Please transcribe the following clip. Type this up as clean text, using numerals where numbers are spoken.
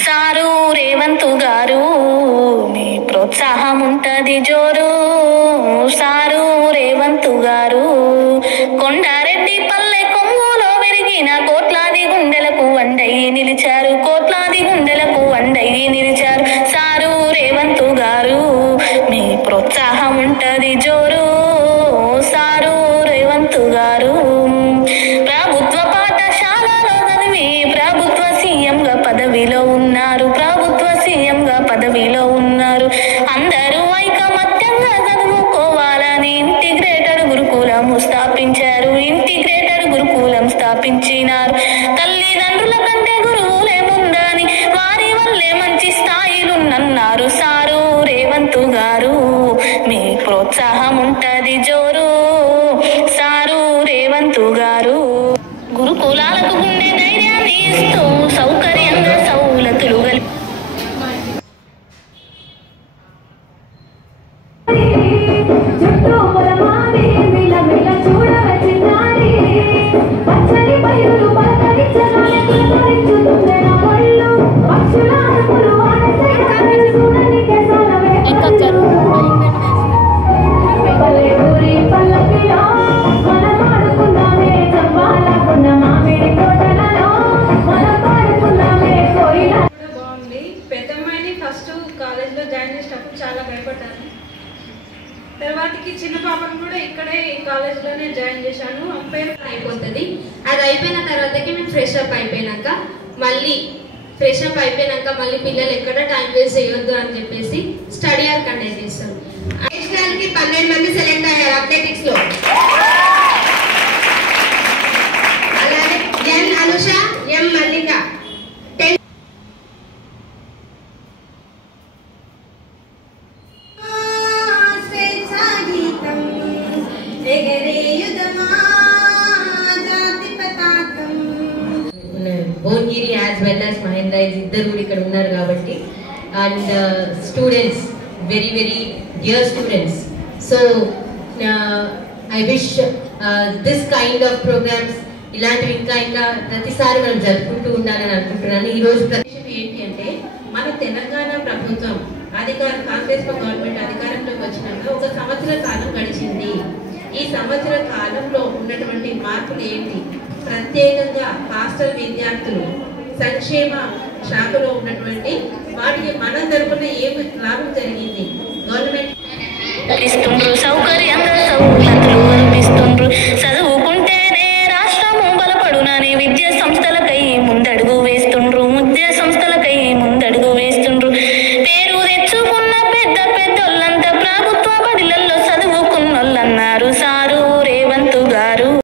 Sir Revanth గారు మీ ప్రోత్సాహం ఉంటది జోరు. సారు రేవంత్ గారు కొండారెడ్డి పల్లె కొంగులో పెరిగిన కోట్లాది గుండెలకు అండయి నిలిచారు. కోట్లాది గుండెలకు అండయి నిలిచారు. సారు రేవంత్ గారు మీ ప్రోత్సాహం ఉంటది జోరు. సారు రేవంత్ గారు ప్రభుత్వ పాఠశాలలో చదివి ప్రభుత్వ సీఎంగా పదవిలో ఉన్నారు. ప్రభుత్వ సీఎంగా పదవిలో ఉన్నారు. అందరూ ఐకమత్యంగా చదువుకోవాలని ఇంటిగ్రేటెడ్ గురుకులం స్థాపించారు. ఇంటిగ్రేటెడ్ గురుకులం స్థాపించినారు. తల్లిదండ్రుల కంటే గురువులే ముందని వారి వల్లే మంచి స్థాయిలున్నారు. సారు రేవంత్ గారు మీ ప్రోత్సాహం ఉంటది జోరు. సారు రేవంత్ గారు గురుకులాలకు ఉండే ధైర్యాన్ని ఇస్తూ సౌకర్యంగా సౌలతులు కాలేజ్లో జాయిన్ చేసినప్పుడు చాలా భయపడ్డాను. తర్వాతకి చిన్న పాపను కూడా ఇక్కడే కాలేజ్లోనే జాయిన్ చేశాను. అయిపోతుంది. అది అయిపోయిన తర్వాతకి మేము ఫ్రెష్ అప్ అయిపోయినాక మళ్ళీ పిల్లలు ఎక్కడ టైం వేస్ట్ చేయొద్దు అని చెప్పేసి స్టడీ అవర్ కండక్ట్ చేస్తాం. నేషనల్కి 12 మంది సెలెక్ట్ అయ్యారు అథ్లెటిక్స్ లో. అలాగే N Anusha, M Mallika Bhuvanagiri as well as Mahendra ఇద్దరు కూడా ఇక్కడ ఉన్నారు కాబట్టి. And students, very very dear students, so I wish this kind of programmes ఇలాంటివి ఇంకా ప్రతిసారి మనం జరుపుకుంటూ ఉండాలని అనుకుంటున్నాను. ఈరోజు ప్రదేశం ఏంటి అంటే మన తెలంగాణ ప్రభుత్వం కాంగ్రెస్ గవర్నమెంట్ అధికారంలోకి వచ్చినాక 1 సంవత్సర కాలం గడిచింది. ఈ సంవత్సర కాలంలో ఉన్నటువంటి మార్పులు ఏంటి? ప్రత్యేకంగా హాస్టల్ విద్యార్థులు సంక్షేమ శాఖలో ఉన్నటువంటి వాటికి మన తరపున ఏమి లాభం జరిగింది? గవర్నమెంట్ సౌకర్యంగా సౌలతులు కల్పిస్తుండ్రు. చదువుకుంటేనే రాష్ట్రము బలపడునని విద్యా సంస్థ